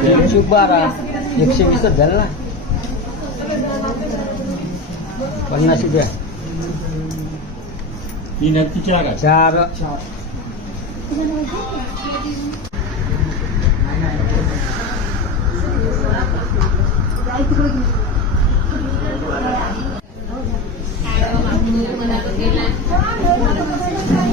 Jangan subara, yaksa bisa dalah. Pernah sudah. Ini nanti cara. Cara. Kalau mau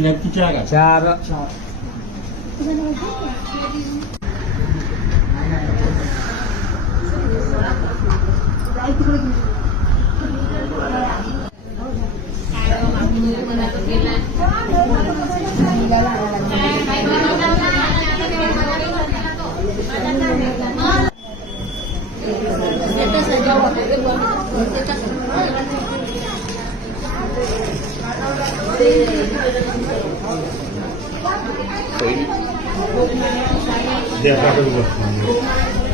नक्की चार आहे चार झालं ना चाळीस दिला चार आहे चार आहे एकशे Foi. Derrota do.